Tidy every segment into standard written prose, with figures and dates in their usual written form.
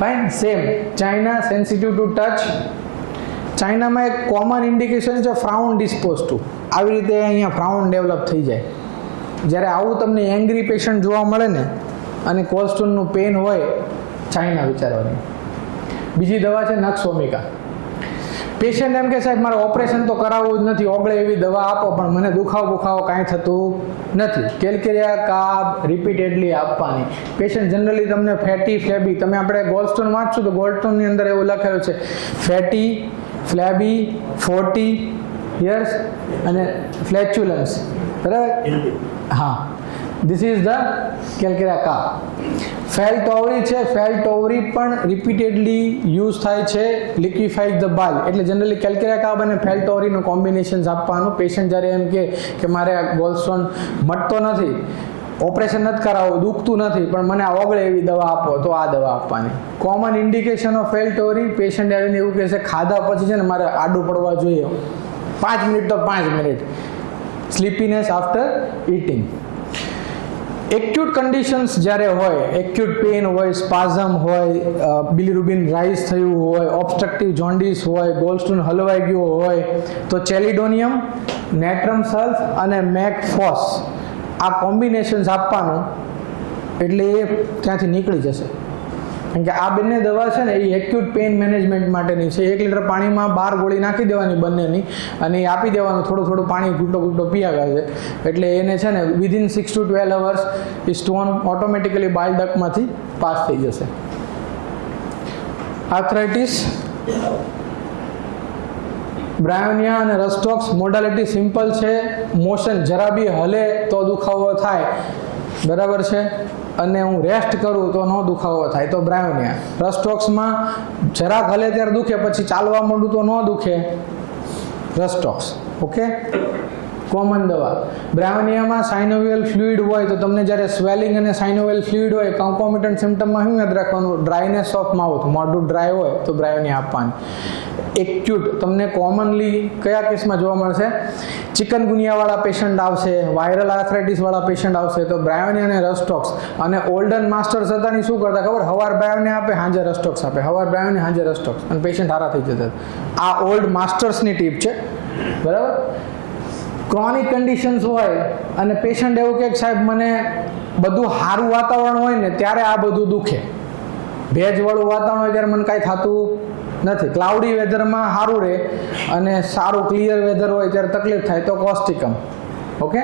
Fine. Same China sensitive to touch. ચાઇનામાં એક common indication છે ફ્રાઉન ડિસ્પોઝ ટુ. આવી રીતે અહીંયા ફ્રાઉન ડેવલપ થઈ જાય. જ્યારે આવું તમને એંગ્રી પેશન્ટ જોવા મળે ને અને કોલસ્ટોનનું પેન હોય, ચાઇના વિચારવાની. બીજી દવા છે નક્સોમિકા. પેશન્ટ એમ કે સાહેબ મારે ઓપરેશન તો કરાવવું જ નથી, ઓગળે એવી દવા આપો પણ મને દુખાવો કાંઈ થતું નથી. કેલ્કેરિયા કાર્બ રિપીટેડલી આપવાની. પેશન્ટ જનરલી તમને ફેટી ફ્લેબી, તમે આપણે ગોલ્ડસ્ટોન વાંચશું તો ગોલ્ડસ્ટોનની અંદર એવું લખેલું છે ફેટી ફ્લેબી 40 યર્સ અને ફ્લેચ્યુલન્સ, બરાબર? હા, this is the calcarea carb. Fel tauri છે. ફેલ્ટ ઓવરી પણ રિપીટેડલી યુઝ થાય છે લિક્વિફાઈ ધ બાલ. એટલે જનરલી કેલ્કેરિયા કાર્બ અને ફેલ્ટ ઓવરીનું કોમ્બિનેશન આપવાનું. પેશન્ટ જ્યારે એમ કે મારે આ ગોલ્ડસ્ટોન મટતો નથી, ઓપરેશન નથી કરાવવું, દુખતું નથી, પણ મને આ ઓગળે એવી દવા આપો, તો આ દવા આપવાની. Common indication of fel tauri, patient આવીને એવું કહે છે ખાધા પછી છે ને મારે આડું પડવા જોઈએ 5 મિનિટ તો 5 minute. Sleepiness after eating. Acute conditions જ્યારે હોય, એક્યુટ પેઇન હોય, સ્પાઝમ હોય, બિલિરુબિન રાઇઝ થયું હોય, ઓબ્સ્ટ્રક્ટિવ જોન્ડિસ હોય, ગોલ્ડસ્ટોન હલવાઈ ગયો હોય, તો ચેલિડોનિયમ, નેટ્રમ સલ્ફ અને મેકફોસ આ કોમ્બિનેશન્સ આપવાનું. એટલે એ ત્યાંથી નીકળી જશે. કારણ કે આ બંને દવા છે ને એ એક્યુટ પેઇન મેનેજમેન્ટ માટેની છે. 1 લીટર પાણીમાં 12 ગોળી નાખી દેવાની બંનેની અને એ આપી દેવાનું. થોડું પાણી ઘૂંટો પીયા છે એટલે એને છે ને વિધિન 6 to 12 અવર્સ એ સ્ટોન ઓટોમેટિકલી બાઇલ ડક્ટમાંથી પાસ થઈ જશે. આર્થરાઇટિસ, બ્રાયોનિયા અને રસ્ટોક્સ મોડાલિટી સિમ્પલ છે. મોશન જરા બી હલે તો દુખાવો થાય, બરાબર છે, અને હું રેસ્ટ કરું તો ન દુખાવો થાય, તો બ્રાયોનિયા. રસ્ટોક્સમાં જરાક હલે ત્યારે દુખે, પછી ચાલવા માંડું તો ન દુખે, રસ્ટોક્સ. ઓકે, કોમન દવા. બ્રાયોનિયામાં સાઇનોવિયલ ફ્લુઇડ હોય તો તમને જ્યારે સ્વેલિંગ અને સાઇનોવિયલ ફ્લુઇડ હોય, કોન્કોમિટન્ટ સિમ્ટમમાં શું યાદ રાખવાનું? ડ્રાયનેસ ઓફ માઉથ, મોઢું ડ્રાય હોય તો બ્રાયોનિયા આપવાની. એક્યુટ તમને કોમનલી કયા કેસમાં જોવા મળશે? ચિકનગુનિયાવાળા પેશન્ટ આવશે, વાયરલ આર્થરાઇટિસવાળા પેશન્ટ આવશે, તો બ્રાયોનિયા અને રસ્ટોક્સ. અને ઓલ્ડન માસ્ટર્સ હતા ની શું કરતા ખબર? હવાર બ્રાયોનિયા આપે, સાંજે રસ્ટોક્સ આપે, હવાર બ્રાયોનિયા, સાંજે રસ્ટોક્સ, અને પેશન્ટ હારા થઈ જતા. આ ઓલ્ડ માસ્ટર્સની ટીપ છે, બરાબર? ક્રોનિક કન્ડિશન્સ હોય અને પેશન્ટ એવું કે સાહેબ મને બધું સારું વાતાવરણ હોય ને ત્યારે આ બધું દુખે, ભેજવાળું વાતાવરણ હોય ત્યારે મને કાંઈ થતું નથી, ક્લાઉડી વેધરમાં સારું રહે અને સારું ક્લિયર વેધર હોય ત્યારે તકલીફ થાય, તો કોસ્ટિકમ. ઓકે,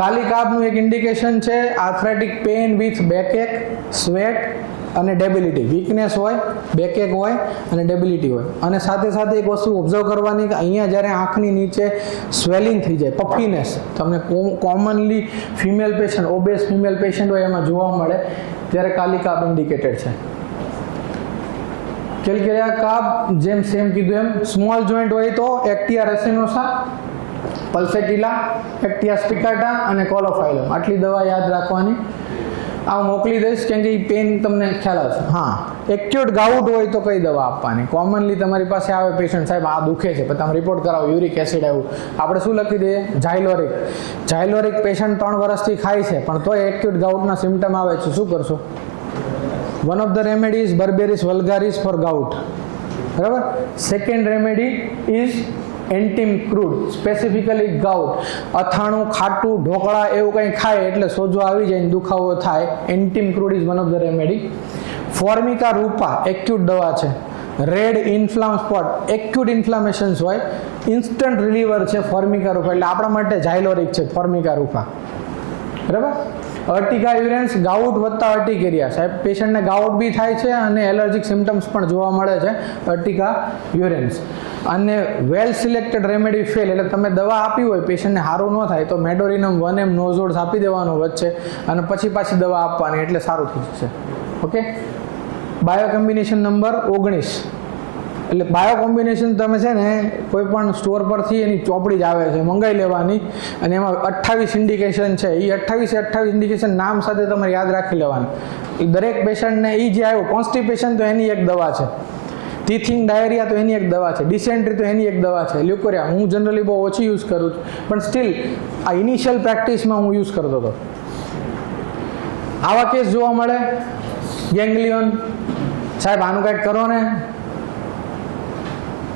કાલી કાબનું એક ઇન્ડિકેશન છે આર્થરાઇટિક પેઇન વિથ બેકએક, સ્વેટ અને ડેબિલિટી. વીકનેસ હોય, બેકએક હોય અને ડેબિલિટી હોય. અને સાથે સાથે એક વસ્તુ ઓબ્ઝર્વ કરવાની કે અહીંયા જ્યારે આંખની નીચે સ્વેલિંગ થઈ જાય, પફીનેસ તમને commonly female patient, obese female patient હોય એમાં જોવા મળે, ત્યારે કાલી કાબ ઇન્ડિકેટેડ છે. કેલ્કેરિયા કાર્બ જેમ સેમ કીધું એમ. સ્મોલ જોઈન્ટ હોય તો એક્ટિયા રેસિનોસા, પલ્સેટિલા, એક્ટિયા સ્પિકાટા અને કોલોફાઇલમ. આટલી દવા યાદ રાખવાની. આ મોકલી દઈશ કેમ કે એ પેન તમને ખ્યાલ આવશે. હા, એક્યુટ ગાઉટ હોય તો કઈ દવા આપવાની? કોમનલી તમારી પાસે આવે પેશન્ટ, સાહેબ આ દુખે છે, પણ તમે રિપોર્ટ કરાવો યુરિક એસિડ આવ્યું, આપણે શું લખી દઈએ? ઝાયલોરિક. ઝાયલોરિક પેશન્ટ 3 વર્ષથી ખાય છે પણ તોય એક્યુટ ગાઉટના સિમ્ટમ આવે છે, શું કરશો? One of the remedy is berberis vulgaris for gout, બરાબર? Second remedy is antim crud, specifically gout. અથાણું, ખાટું, ઢોકળા એવું કંઈ ખાય એટલે સોજો આવી જાય ને દુખાવો થાય. Antim crud is one of the remedy. Formica rufa acute દવા છે. Red inflam spot, acute inflammations હોય, ઇન્સ્ટન્ટ રિલીવર છે ફોર્મિકા રૂપા. એટલે આપણા માટે ઝાયલોરિક છે ફોર્મિકા રૂપા, બરાબર? અર્ટિકા યુરેન્સ, ગાઉટ વત્તા અર્ટિકેરિયા. સાહેબ પેશન્ટને ગાઉટ બી થાય છે અને એલર્જીક સિમ્ટમ્સ પણ જોવા મળે છે. અર્ટિકા યુરેન્સ. અને વેલ સિલેક્ટેડ રેમેડી ફેલ, એટલે તમે દવા આપી હોય પેશન્ટને સારું ન થાય તો મેડોરિનમ 1M નોઝોડ્સ આપી દેવાનું વચ્ચે અને પછી પાછી દવા આપવાની એટલે સારું થઈ જશે. Okay, bio combination number 19. એટલે બાયો કોમ્બિનેશન તમે છે ને કોઈ પણ સ્ટોર પરથી એની ચોપડી જ આવે છે, મંગાવી લેવાની અને એમાં 28 ઇન્ડિકેશન છે. એ 28 ઇન્ડિકેશન નામ સાથે તમારે યાદ રાખી લેવાનું. એ દરેક પેશન્ટને એ જે આવ્યું, કોન્સ્ટિપેશન તો એની એક દવા છે, ટીથિંગ ડાયરિયા તો એની એક દવા છે, ડિસેન્ટ્રી તો એની એક દવા છે, લ્યુકોરિયા હું જનરલી બહુ ઓછી યુઝ કરું છું પણ સ્ટીલ આ ઇનિશિયલ પ્રેક્ટિસમાં હું યુઝ કરતો હતો. આવા કેસ જોવા મળે. ગેંગ્લિયોન, સાહેબ આનું કંઈક કરો ને.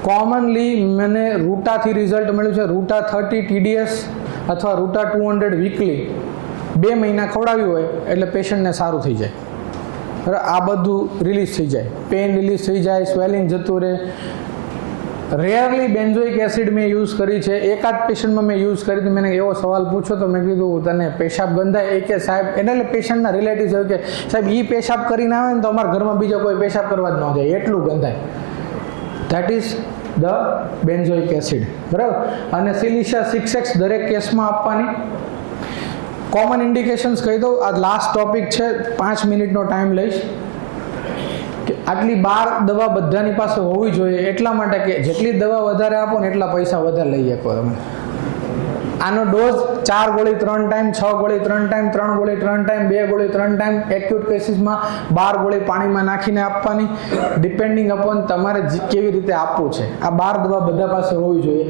કોમનલી મને રૂટાથી રિઝલ્ટ મળ્યું છે. રૂટા 30 TDS અથવા રૂટા 200 વીકલી 2 મહિના ખવડાવ્યું હોય એટલે પેશન્ટને સારું થઈ જાય. બરાબર, આ બધું રિલીઝ થઈ જાય, પેઇન રિલીઝ થઈ જાય, સ્વેલિંગ જતું રહે. રેયરલી બેન્ઝોઇક એસિડ મેં યુઝ કરી છે. એકાદ પેશન્ટમાં મેં યુઝ કરી હતી. મેં એવો સવાલ પૂછ્યો તો મેં કીધું તને પેશાબ ગંધાય? એ કે સાહેબ, એટલે પેશન્ટના રિલેટિવ્સ હોય કે સાહેબ એ પેશાબ કરીને આવે ને તો અમારા ઘરમાં બીજો કોઈ પેશાબ કરવા જ ન જાય, એટલું ગંધાય. That is the benzoic acid. બરાબર. અને સિલિશિયા 6x દરેક કેસમાં આપવાની. કોમન ઇન્ડિકેશન્સ કહી દઉં. આ લાસ્ટ ટોપિક છે, 5 મિનિટનો ટાઈમ લઈશ. કે આટલી 12 દવા બધાની પાસે હોવી જોઈએ, એટલા માટે કે જેટલી દવા વધારે આપો ને એટલા પૈસા વધારે લઈ શકો તમે. આનો ડોઝ 4 ગોળી 3 ટાઈમ, 6 ગોળી 3 ટાઈમ, 3 ગોળી 3 ટાઈમ, 2 ગોળી 3 ટાઈમ. એક્યુટ કેસીસમાં 12 ગોળી પાણીમાં નાખીને આપવાની, ડિપેન્ડિંગ અપોન તમારે કેવી રીતે આપવું છે. આ 12 દવા બધા પાસે હોવી જોઈએ.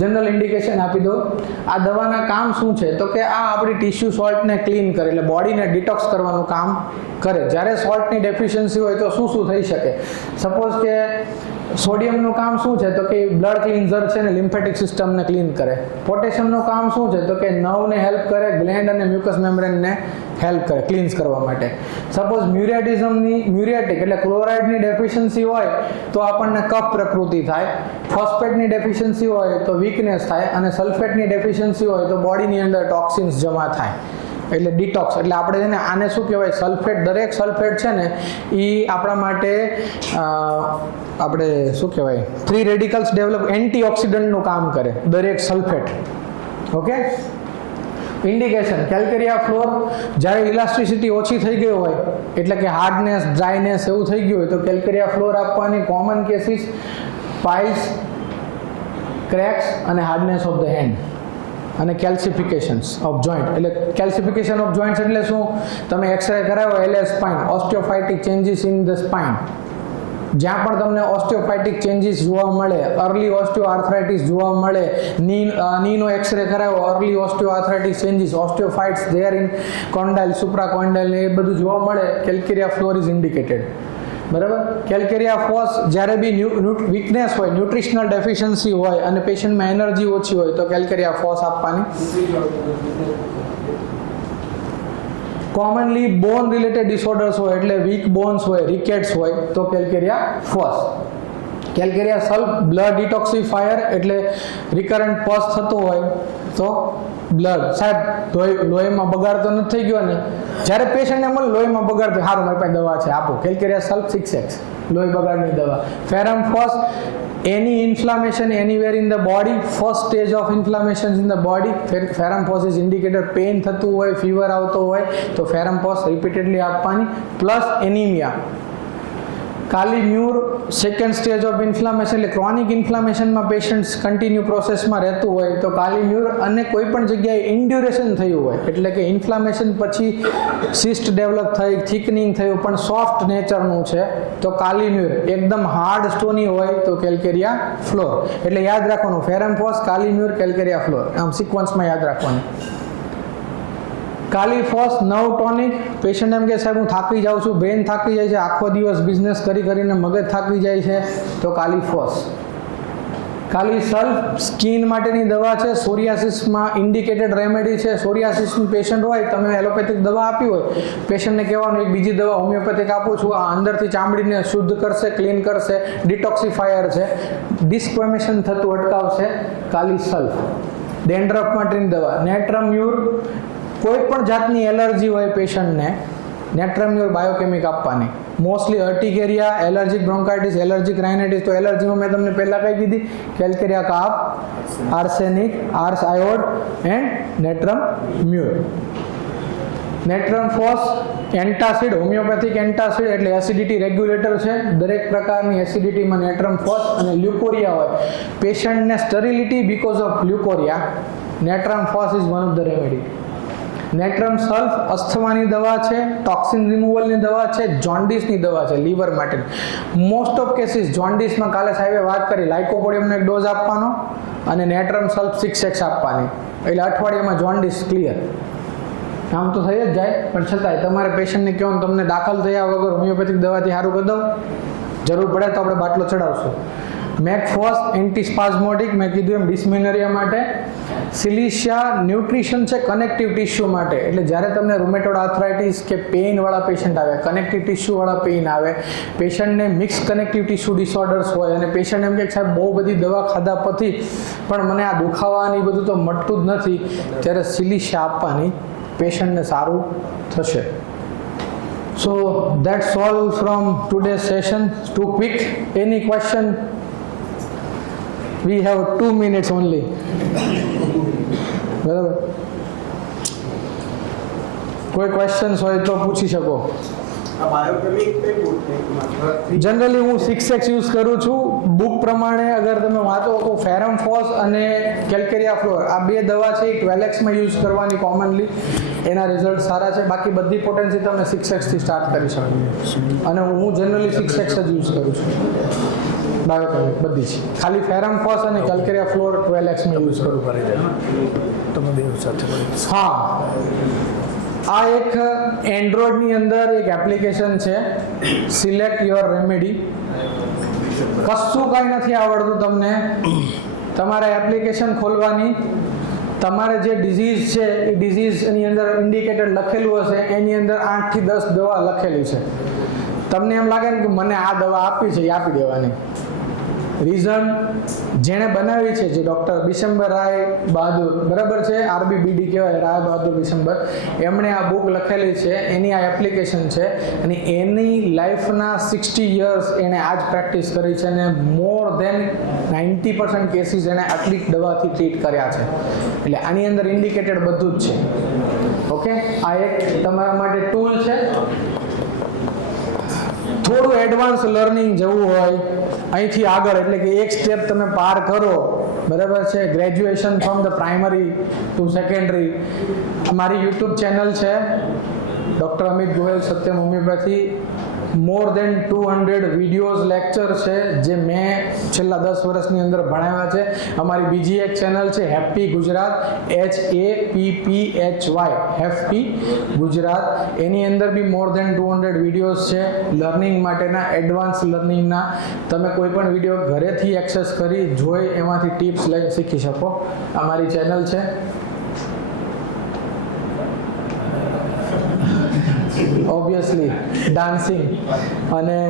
જનરલ ઇન્ડિકેશન આપી દો. આ દવાના કામ શું છે તો કે આ આપણી ટિશ્યુ સોલ્ટને ક્લીન કરે, એટલે બોડીને ડિટોક્સ કરવાનું કામ કરે. જ્યારે સોલ્ટની ડેફિશિયન્સી હોય તો શું શું થઈ શકે? સપોઝ કે સોડિયમનું કામ શું છે તો કે બ્લડ ક્લીન્ઝર છે ને લિમ્ફેટિક સિસ્ટમને ક્લીન કરે. પોટેશિયમનું કામ શું છે તો કે નર્વને હેલ્પ કરે, ગ્લેન્ડ અને મ્યુકસ મેમ્બ્રેનને હેલ્પ કરે ક્લીન્સ કરવા માટે. સપોઝ મ્યુરિયાટિક એટલે ક્લોરાઇડની ડેફિશિયન્સી હોય તો આપણને કફ પ્રકૃતિ થાય. ફોસ્ફેટની ડેફિશિયન્સી હોય તો વીકનેસ થાય, અને સલ્ફેટની ડેફિશિયન્સી હોય તો બોડીની અંદર ટોક્સિન્સ જમા થાય, એટલે ડિટોક્સ. એટલે આપણે છે ને આને શું કહેવાય, સલ્ફેટ. દરેક સલ્ફેટ છે ને એ આપણા માટે આપણે શું કહેવાય, ફ્રી રેડિકલ્સ ડેવલપ, એન્ટીઓક્સિડન્ટનું કામ કરે દરેક sulphate. Okay. Indication calcarea floor, જ્યારે ઇલાસ્ટિસિટી ઓછી થઈ ગઈ હોય એટલે કે હાર્ડનેસ, ડ્રાયનેસ એવું થઈ ગયું હોય તો કેલ્કેરિયા ફ્લોર આપવાની. કોમન કેસીસ પાઇલ્સ, ક્રેક્સ અને હાર્ડનેસ ઓફ ધ હેન્ડ અને કેલ્સિફિકેશન્સ ઓફ જોઈન્ટ. એટલે કેલ્સિફિકેશન ઓફ જોઈન્ટ્સ એટલે શું? તમે એક્સરે કરાવો, L S spine, osteophytic changes in the spine. જ્યાં પણ તમને ઓસ્ટિયોફાઇટિક ચેન્જીસ જોવા મળે, અર્લી ઓસ્ટિયોઆર્થરાઇટિસ જોવા મળે, નીનો એક્સરે કરાવો, early osteoarthritis changes, ઓસ્ટિયોફાઇટ્સ there in કોન્ડાઇલ, સુપ્રાકોન્ડાઇલ એ બધું જોવા મળે, કેલ્કેરિયા ફ્લોર ઇઝ ઇન્ડિકેટેડ. બરાબર. કેલ્કેરિયા ફોસ, જ્યારે બી વીકનેસ હોય, ન્યુટ્રિશનલ ડેફિશિયન્સી હોય અને પેશન્ટમાં એનર્જી ઓછી હોય તો કેલ્કેરિયા ફોસ આપવાની. કોમનલી બોન રિલેટેડ ડિસઓર્ડર્સ હોય એટલે વીક બોન્સ હોય, રિકેટ્સ હોય તો કેલ્કેરિયા ફોસ. કેલ્કેરિયા સલ્ફ બ્લડ ડિટોક્સિફાયર, એટલે રિકરન્ટ પસ થતો હોય તો બ્લડ. સાહેબ લોહીમાં બગાડ તો નથી થઈ ગયો ને? જ્યારે પેશન્ટને મળે લોહીમાં બગાડ, સારું મારી પાસે દવા છે આપો, કેલ્કેરિયા સલ્ફ 6x લોહી બગાડની દવા. Ferrum phos, any inflammation anywhere in the body, first stage of inflammation in the body, ferrum phos is indicator. Pain થતું હોય, ફીવર આવતો હોય તો ફેરમ ફોસ રિપીટેડલી આપવાની. Plus anaemia. Kali mur, second stage of inflammation એટલે chronic ઇન્ફ્લામેશનમાં patient continue પ્રોસેસમાં રહેતું હોય તો કાલીમ્યુર. અને કોઈ પણ જગ્યાએ ઇન્ડ્યુરેશન થયું હોય એટલે કે ઇન્ફ્લામેશન પછી સિસ્ટ ડેવલપ થઈ, થિકનિંગ થયું પણ સોફ્ટ નેચરનું છે તો કાલીમ્યુર. એકદમ હાર્ડ સ્ટોની હોય તો કેલ્કેરિયા ફ્લોર. એટલે યાદ રાખવાનું, ફેરમ ફોસ, કાલીમ્યુર, કેલ્કેરિયા ફ્લોર, આમ સિક્વન્સમાં યાદ રાખવાનું. કાલીફોસ નર્વ ટોનિક. પેશન્ટ એમ કે સાહેબ હું થાકી જાઉં છું, બ્રેન થાકી જાય છે, આખો દિવસ બિઝનેસ કરીને મગજ થાકી જાય છે તો કાલીફોસ. કાલી સલ્ફ સ્કિન માટેની દવા છે, સોરિયાસિસમાં ઇન્ડિકેટેડ રેમેડી છે. સોરિયાસિસનું પેશન્ટ હોય, તમે એલોપેથિક દવા આપી હોય, પેશન્ટને કહેવાનું એક બીજી દવા હોમિયોપેથિક આપું છું, આ અંદરથી ચામડીને શુદ્ધ કરશે, ક્લીન કરશે, ડિટોક્સિફાયર છે, ડિસ્ક્વેમેશન થતું અટકાવશે, કાલી સલ્ફ. ડેન્ડ્રફ માટેની દવા નેટ્રમ્યુર. કોઈ પણ જાતની એલર્જી હોય પેશન્ટને, નેટ્રમ્યુર બાયોકેમિક આપવાની. Mostly urticaria, allergic bronchitis, allergic rhinitis. તો એલર્જીમાં મેં તમને પહેલાં કઈ કીધી, calcarea carb, arsenic, ars iod and natrum mur. Natrum phos antacid, homoeopathic antacid એટલે એસિડિટી રેગ્યુલેટર છે. દરેક પ્રકારની એસિડિટીમાં નેટ્રમ ફોસ. અને લ્યુકોરિયા હોય, પેશન્ટને sterility because of leucorrhoea, natrum phos is one of the remedy. Natrum sulph અસ્થમાની દવા છે, ટોક્સિન રિમૂવલની દવા છે, જોન્ડિસની દવા છે, લીવર માટે. મોસ્ટ ઓફ કેસીસ જોન્ડિસમાં કાલે સાહેબે વાત કરી, લાઇકોપોડિયમનો એક ડોઝ આપવાનો અને નેટ્રમ સલ્ફ 6x આપવાની, એટલે અઠવાડિયામાં જોન્ડિસ ક્લિયર. કામ તો થઈ જ જાય, પણ છતાંય તમારે પેશન્ટને કહો ને તમને દાખલ થયા વગર હોમિયોપેથિક દવાથી સારું કરી દઉં, જરૂર પડે તો આપણે બાટલો ચડાવશું. મેકફોસ એન્ટીસ્પાઝમોટિક મેં કીધું એમ ડિસ્મેનોરિયા માટે. સિલિશિયા ન્યુટ્રિશન છે કનેક્ટિવ ટિશ્યુ માટે, એટલે જ્યારે તમને રૂમેટોઇડ આર્થરાઇટિસ કે પેઇનવાળા પેશન્ટ આવે, કનેક્ટિવ ટિશ્યુવાળા પેઇન આવે, પેશન્ટને મિક્સ કનેક્ટિવ ટિશ્યુ ડિસઓર્ડર્સ હોય અને પેશન્ટ એમ કે સાહેબ બહુ બધી દવા ખાધા પછી પણ મને આ દુખાવાની બધું તો મટતું જ નથી, ત્યારે સિલિશિયા આપવાની પેશન્ટને સારું થશે. So that's all from today's session. Too quick. Any question? We have 2 minutes only. બરાબર, કોઈ ક્વેશ્ચન્સ હોય તો પૂછી શકો. જનરલી હું 6x યુઝ કરું છું. બુક પ્રમાણે અગર તમે વાંચો તો ફેરમફોસ અને કેલ્કેરિયા ફ્લોર આ બે દવા છે એ 12xમાં યુઝ કરવાની કોમનલી, એના રિઝલ્ટ સારા છે. બાકી બધી પોટેન્સી તમે 6x થી સ્ટાર્ટ કરી શકો, અને હું જનરલી 6x જ યુઝ કરું છું. બાયોકેમિક બધી છે, ખાલી ફેરમફોસ અને કેલ્કેરિયા ફ્લોર 12xમાં યુઝ કરવું પડે. તમે બે સાથે હા. આ એક એન્ડ્રોઈડની અંદર એક એપ્લિકેશન છે, સિલેક્ટ યોર રેમેડી. કશું કાંઈ નથી આવડતું તમને, તમારે એપ્લિકેશન ખોલવાની, તમારે જે ડિઝીઝ છે એ ડિઝીઝની અંદર ઇન્ડિકેટર લખેલું હશે, એની અંદર 8 થી 10 દવા લખેલી છે. તમને એમ લાગે ને કે મને આ દવા આપી છે, એ આપી દેવાની. રીઝન જેણે બનાવી છે, જે ડૉક્ટર બિશંબર રાય બહાદુર, બરાબર છે, RBBD કહેવાય, રાય બહાદુર બિશંબર, એમણે આ બુક લખેલી છે, એની આ એપ્લિકેશન છે, અને એની લાઈફના 60 યર્સ એણે આ જ પ્રેક્ટિસ કરી છે, અને મોર દેન 90% કેસીસ એણે આટલી દવાથી ટ્રીટ કર્યા છે. એટલે આની અંદર ઇન્ડિકેટેડ બધું જ છે. ઓકે, આ એક તમારા માટે ટૂલ છે. થોડું એડવાન્સ લર્નિંગ જવું હોય અહીંથી આગળ, એટલે કે એક સ્ટેપ તમે પાર કરો, બરાબર છે, graduation from the primary to secondary, મારી યુટ્યુબ ચેનલ છે doctor Amit Goyal Satyam homeopathy. More than 200 videos lecture છે જે મેં છેલ્લા 10 વર્ષની અંદર ભણાવ્યા છે. અમારી બીજી એક ચેનલ છે happy Gujarat, HAPPHY, happy Gujarat. એની અંદર બી મોર દેન 200 વિડીયોઝ છે લર્નિંગ માટેના, એડવાન્સ લર્નિંગના. તમે કોઈ પણ વિડીયો ઘરેથી એક્સેસ કરી જોઈ એમાંથી ટિપ્સ લઈ શીખી શકો. અમારી ચેનલ છે. ઓબ્વિયસલી ડાન્સિંગ, અને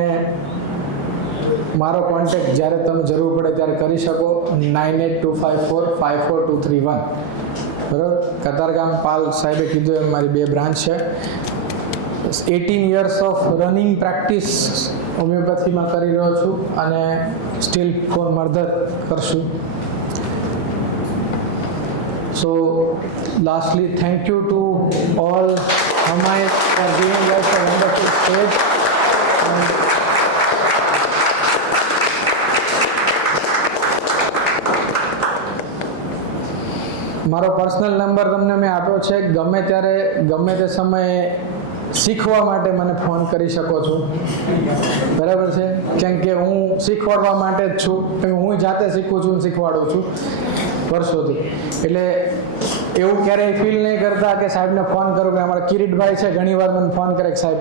મારો કોન્ટેક્ટ જ્યારે તમે જરૂર પડે ત્યારે કરી શકો, 9825454231. બરાબર, કતારગામ પાલ સાહેબે કીધું એમ મારી 2 બ્રાન્ચ છે. 18 યર્સ ઓફ રનિંગ પ્રેક્ટિસ હોમિયોપેથીમાં કરી રહ્યો છું, અને સ્ટીલ ફોર મર્ધર કરશું. So lastly, thank you to all Hamay for giving us a wonderful stage. મારો પર્સનલ નંબર તમને મેં આપ્યો છે, ગમે ત્યારે ગમે તે સમયે શીખવા માટે મને ફોન કરી શકો છો. બરાબર છે, કેમ કે હું શીખવાડવા માટે જ છું, હું જાતે શીખું છું, શીખવાડું છું વર્ષોથી. એટલે એવું ક્યારેય ફીલ નહીં કરતા કે સાહેબને ફોન કરો, કે અમારા કિરીટભાઈ છે ઘણી વાર મને ફોન કરે કે સાહેબ,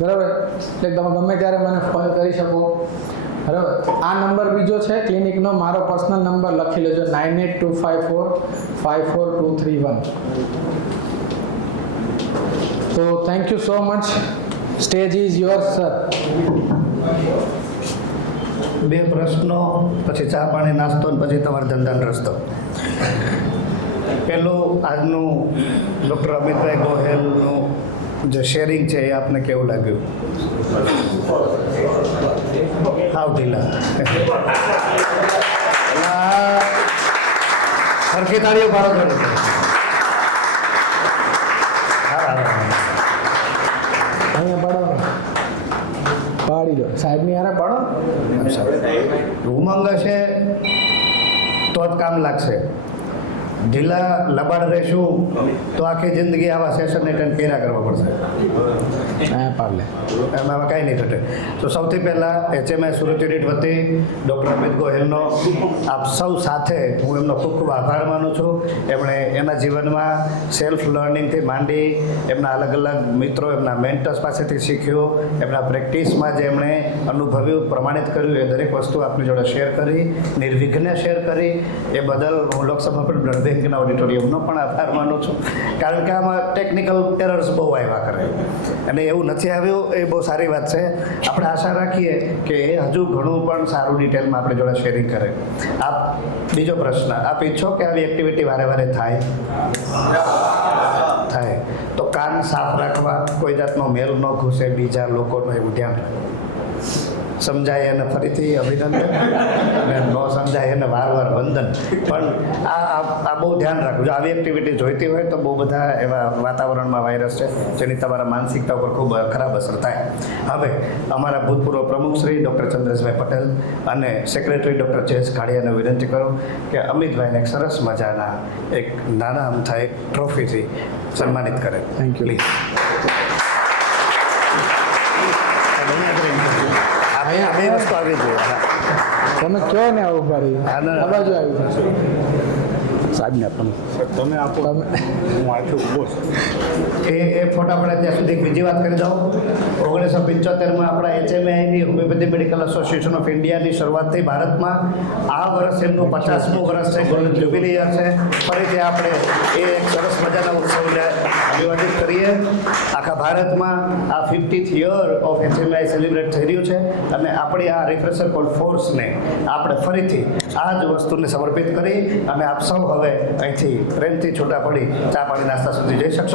બરાબર, એટલે તમે ગમે ત્યારે મને ફોન કરી શકો. બરાબર, આ નંબર બીજો છે ક્લિનિકનો, મારો પર્સનલ નંબર લખી લેજો, 9825454231. So thank you so much. Stage is yours, sir. 2 પ્રશ્નો, પછી ચા પાણી નાસ્તો, અને પછી તમારા ધંધાનો રસ્તો. પહેલું, આજનું ડૉક્ટર અમિતભાઈ ગોહેલનું જે શેરિંગ છે એ આપને કેવું લાગ્યું? હાવ ઢીલા. સરખી તાળીઓ પાડો થોડી. અહીંયા પાડો, પાડી દો સાહેબની હારે પાડો. ઉમંગ છે તો જ કામ લાગશે. ઢીલા લબાડ રહેશું તો આખી જિંદગી આવા સેશન એટેન્ડ કર્યા કરવા પડશે. હા પાર્લે એમાં કાંઈ નહીં ઘટે. તો સૌથી પહેલાં HMI સુરત યુનિટ વતી ડૉક્ટર અમિત ગોહિલનો આપ સૌ સાથે હું એમનો ખૂબ ખૂબ આભાર માનું છું. એમણે એના જીવનમાં સેલ્ફ લર્નિંગથી માંડી એમના અલગ અલગ મિત્રો એમના મેન્ટર્સ પાસેથી શીખ્યું, એમના પ્રેક્ટિસમાં જે એમણે અનુભવ્યું પ્રમાણિત કર્યું એ દરેક વસ્તુ આપણી જોડે શેર કરી, નિર્વિઘ્ને શેર કરી. એ બદલ હું લોકસભા પર બ્લડ બેંકના ઓડિટોરિયમનો પણ આભાર માનું છું. કારણ કે આમાં ટેકનિકલ એરર્સ બહુ આવ્યા કરે અને એવું નથી આવ્યું એ બહુ સારી વાત છે. આપણે આશા રાખીએ કે એ હજુ ઘણું પણ સારું ડિટેલમાં આપણે જોડે શેરિંગ કરે. આપ બીજો પ્રશ્ન, આપ ઈચ્છો કે આવી એક્ટિવિટી વારે વારે થાય? તો કાન સાફ રાખવા, કોઈ જાતનો મેલ ન ઘૂસે બીજા લોકોનું, એવું ધ્યાન રાખવું. સમજાય એને ફરીથી અભિનંદન અને ન સમજાય એને વારવાર વંદન. પણ આ બહુ ધ્યાન રાખવું. જો આવી એક્ટિવિટી જોઈતી હોય તો બહુ બધા એવા વાતાવરણમાં વાયરસ છે જેની તમારા માનસિકતા ઉપર ખૂબ ખરાબ અસર થાય. હવે અમારા ભૂતપૂર્વ પ્રમુખ શ્રી ડૉક્ટર ચંદ્રેશભાઈ પટેલ અને સેક્રેટરી ડૉક્ટર જયેશ કાળિયાને વિનંતી કરું કે અમિતભાઈને એક સરસ મજાના એક નાના અમથા એક ટ્રોફીથી સન્માનિત કરે. Thank you. પ્લીઝ. અહીંયા બે વસ્તુ આવી જોઈએ. તમે કયો ને આવું ફરી હા, ના, આ બાજુ આવી સાહેબને આપવાનું. તમે આપો, તમે હું આથી ઊભો છું. એ ફોટા પડે ત્યાં સુધી એક બીજી વાત કરી દઉં. 1975માં આપણા HMIની હોમિયોપેથી મેડિકલ એસોસિએશન ઓફ ઇન્ડિયાની શરૂઆત થઈ ભારતમાં. આ વર્ષ એમનું 50મું વર્ષ છે, ગોલ્ડન જ્યુબિલી યર છે. ફરીથી આપણે એ એક સરસ મજાના ઉત્સવને અભિવાદિત કરીએ. આખા ભારતમાં આ 50th year of HMI celebrate થઈ રહ્યું છે અને આપણી આ રિફ્રેશર કોલ ફોર્સને આપણે ફરીથી આ જ વસ્તુને સમર્પિત કરી અને આપ સૌ હવે અહીંથી પ્રેમથી છૂટા પડી ચા પાણી નાસ્તા સુધી જઈ શકશો.